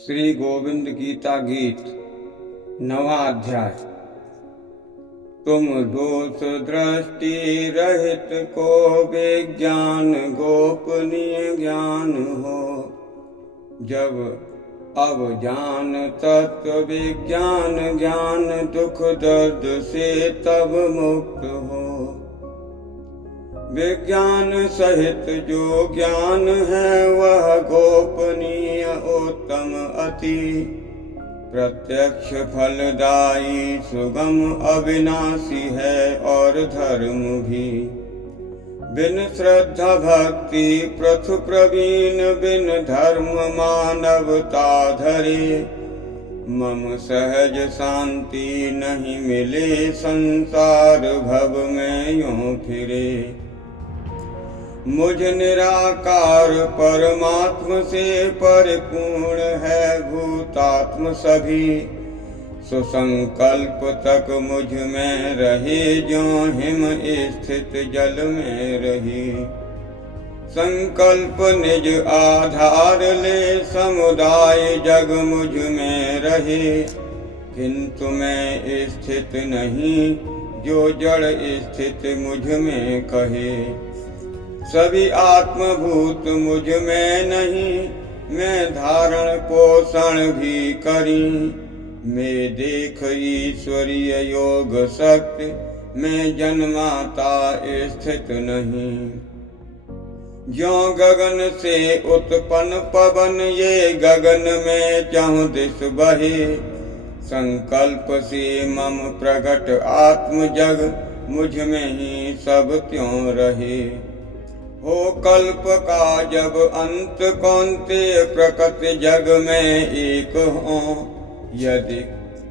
श्री गोविंद गीता गीत 9वां अध्याय। तुम दोष दृष्टि रहित को विज्ञान गोपनीय ज्ञान हो। जब अब जान तत्व विज्ञान ज्ञान दुख दर्द से तब मुक्त हो। विज्ञान सहित जो ज्ञान है वह गोपनीय उत्तम अति प्रत्यक्ष फलदायी सुगम अविनाशी है और धर्म भी। बिन श्रद्धा भक्ति प्रथु प्रवीण बिन धर्म मानवता धरे। मम सहज शांति नहीं मिले संसार भव में यूं फिरे। मुझ निराकार परमात्म से परिपूर्ण है भूतात्म सभी। सुसंकल्प तक मुझ में रहे जो हिम स्थित जल में रही। संकल्प निज आधार ले समुदाय जग मुझ में रहे। किंतु मैं स्थित नहीं जो जड़ स्थित मुझ में कहे। सभी आत्मभूत मुझ में नहीं मैं धारण पोषण भी करी। मैं देख ईश्वरीय योग शक्ति मैं जन्माता स्थित नहीं। ज्यों गगन से उत्पन्न पवन ये गगन में चहुं दिश बहे। संकल्प से मम प्रगट आत्म जग मुझ में ही सब त्यों रहे। हो कल्प का जब अंत कौन्ते प्रकृति जग में एक हो। यदि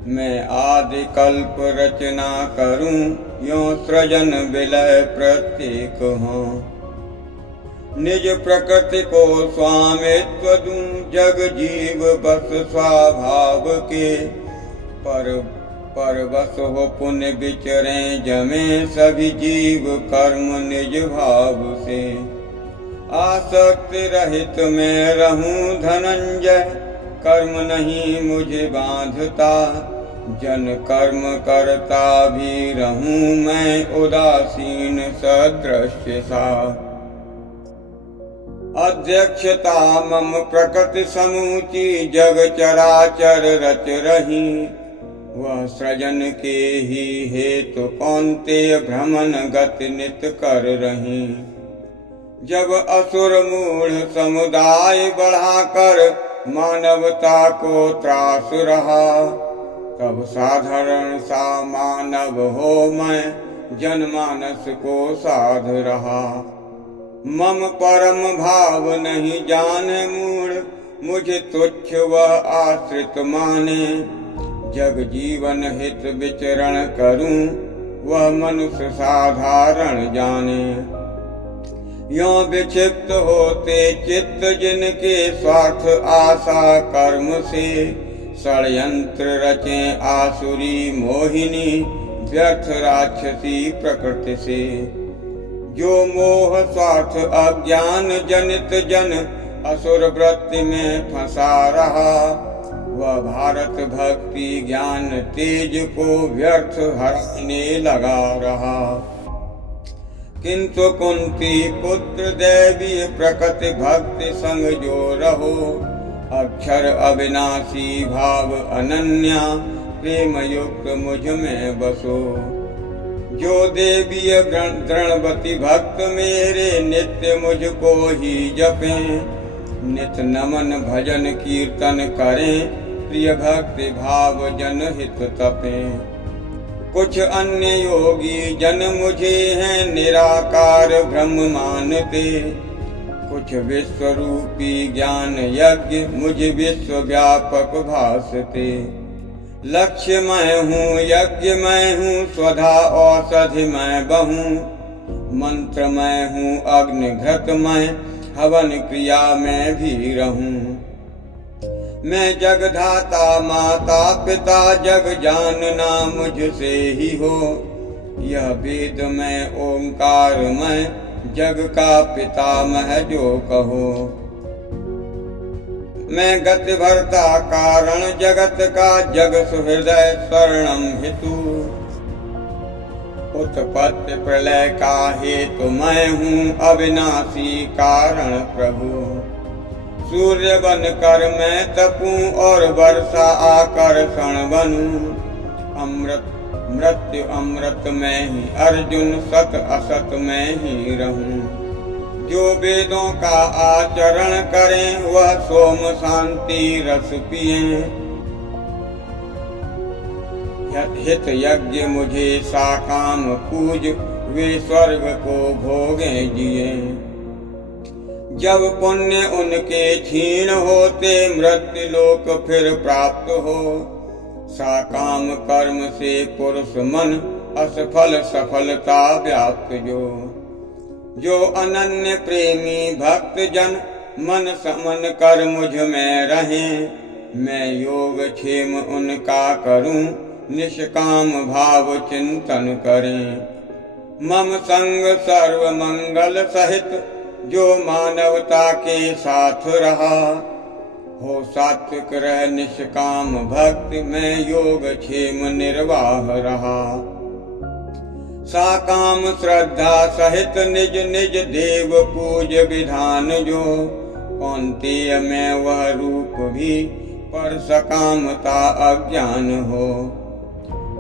मैं आदि कल्प रचना करूं यों सृजन विलय प्रत्येक हो। निज प्रकृति को स्वामित्व दूं जग जीव बस स्वभाव के। परवश हो पुण्य विचरे जमे सभी जीव कर्म निज भाव से। आसक्ति रहित मैं रहूं धनंजय कर्म नहीं मुझे बांधता। जन कर्म करता भी रहूं मैं उदासीन सदृश्य सा। अध्यक्षता मम प्रकृति समूची जग चराचर रच रही। वह सृजन के ही हेतु कौन्तेय भ्रमण गति नित कर रही। जब असुर मूढ़ समुदाय बढ़ाकर मानवता को त्रास रहा। तब साधारण सा मानव हो मैं जनमानस को साध रहा। मम परम भाव नहीं जाने मूढ़ मुझे तुच्छ वह आश्रित माने। जग जीवन हित विचरण करूं वह मनुष्य साधारण जाने। यों विक्षिप्त होते चित्त जिनके स्वार्थ आशा कर्म से। षड्यंत्र रचे आसुरी मोहिनी व्यर्थ राक्षसी प्रकृति से। जो मोह स्वार्थ अज्ञान जनित जन असुर वृत्ति में फंसा रहा। वह भारत भक्ति ज्ञान तेज को व्यर्थ हराने लगा रहा। किंतु कुंती पुत्र देवी प्रकृति भक्ति संग जो रहो। अक्षर अविनाशी भाव अनन्या प्रेम युक्त मुझ में बसो। जो देवी दृढ़वती भक्त मेरे नित्य मुझको ही जपें। नित नमन भजन कीर्तन करें प्रिय भक्ति भाव जन हित तपें। कुछ अन्य योगी जन मुझे हैं निराकार ब्रह्म मानते। कुछ विश्व रूपी ज्ञान यज्ञ मुझे विश्व व्यापक भासते। लक्ष्य मैं हूँ यज्ञ मैं हूँ स्वधा औषधि मैं बहूँ। मंत्र मैं हूँ अग्निघृत मैं हवन क्रिया में भी रहूं। मैं जगधाता माता पिता जग जानना मुझसे ही हो। यह वेद में ओंकार में जग का पितामह जो कहो। मैं गति भरता कारण जगत का, जग सुहृदय शरणम हेतु। उत्पत्ति प्रलय का हेतु मैं हूँ, अविनाशी कारण प्रभु। सूर्य बन कर मैं तपूं और वर्षा आकर्षण बनूं। अमृत मृत्यु अमृत में ही अर्जुन, सत असत में ही रहूं। जो वेदों का आचरण करें वह सोम शांति रस पिएं। हित यज्ञ मुझे साकाम पूज, वे स्वर्ग को भोगें जिए। जब पुण्य उनके क्षीण होते, मृत्यु लोक फिर प्राप्त हो। साकाम कर्म से पुरुष मन, असफल सफलता व्याप्त जो अनन्य प्रेमी भक्त जन, मन समन कर मुझ में रहें। मैं योग क्षेम उनका करूं, निष्काम भाव चिंतन करें। मम संग सर्व मंगल सहित, जो मानवता के साथ रहा। हो सात्विक रह निष्काम भक्ति, मैं योग क्षेम निर्वाह रहा। साकाम श्रद्धा सहित निज निज देव पूज विधान जो। कौन्तेय में वह रूप भी, पर सकामता अज्ञान हो।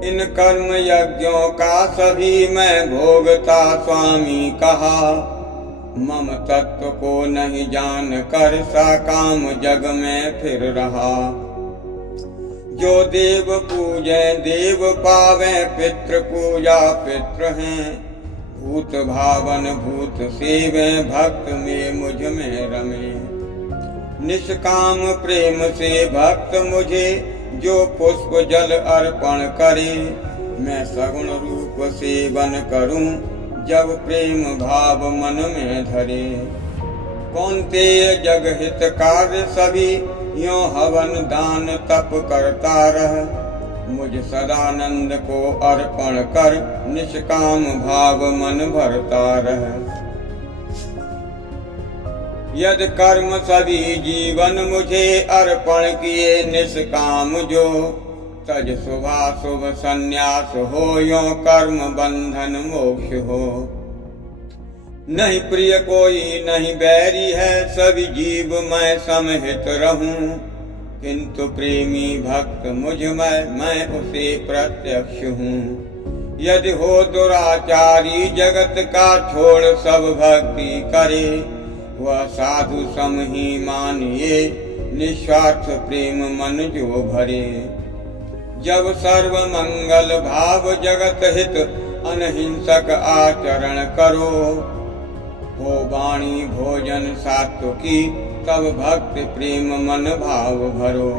इन कर्म यज्ञों का सभी मैं भोगता स्वामी कहा। मम तत्व को नहीं जान कर, साकाम जग में फिर रहा। जो देव पूजे देव पावे, पितृ पूजा पितृ हैं। भूत भावन भूत सेवे, भक्त में मुझ में रमे। निष्काम प्रेम से भक्त मुझे, जो पुष्प जल अर्पण करे। मैं सगुण रूप सेवन करूं, जब प्रेम भाव मन में धरे। कौन्तेय जग हित कार्य सभी, यों हवन दान तप करता रह। मुझ सदानंद को अर्पण कर, निष्काम भाव मन भरता रह। यदि कर्म सभी जीवन मुझे अर्पण किए निष्काम जो। तज शुभाशुभ संन्यास हो, यों कर्म बंधन मोक्ष हो। नहीं प्रिय कोई नहीं बैरी है, सभी जीव मैं समहित रहूं। किंतु प्रेमी भक्त मुझ में, मैं उसे प्रत्यक्ष हूँ। यदि हो दुराचारी जगत का, छोड़ सब भक्ति करे। वह साधु सम ही मानिए, निस्वार्थ प्रेम मन जो भरे। जब सर्व मंगल भाव जगत हित, अनहिंसक आचरण करो। हो वाणी भोजन सात्विकी, तब भक्ति प्रेम मन भाव भरो।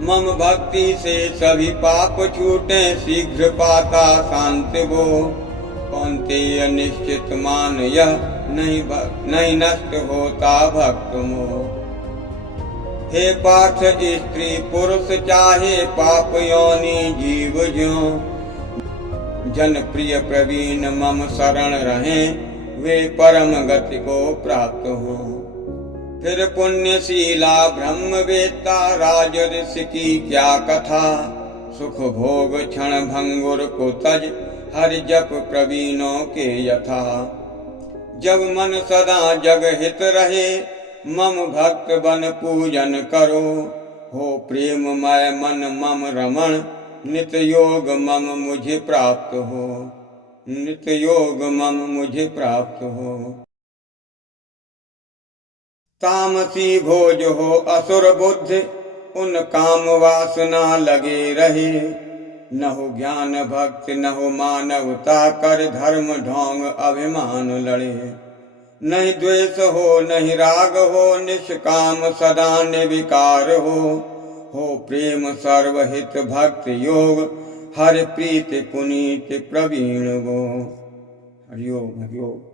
मम भक्ति से सभी पाप छूटे, शीघ्र पाता शांति वो। कौन्तेय निश्चित मान यह, नहीं नष्ट होता भक्त मोह। हे पार्थ स्त्री पुरुष चाहे, पाप योनि जीव ज्यों। जन प्रिय प्रवीण मम शरण रहें, वे परम गति को प्राप्त हो। फिर पुण्यशीला ब्रह्मवेत्ता, राजऋषि की क्या कथा। सुख भोग क्षण भंगुर को तज, हरि जप प्रवीणों के यथा। जब मन सदा जग हित रहे, मम भक्त बन पूजन करो। हो प्रेममय मन मम रमण, नित योग मम मुझे प्राप्त हो। नित योग मम मुझे प्राप्त हो। तामसी भोज हो असुर बुद्धि, उन काम वासना लगे रहे। न हो ज्ञान भक्ति न हो मानवता, कर धर्म ढोंग अभिमान लड़े। नहीं द्वेष हो नहीं राग हो, निष्काम सदा निर्विकार हो प्रेम सर्वहित भक्त योग, हरि प्रीति पुनीत प्रवीण वो। हरिओम हरिओम।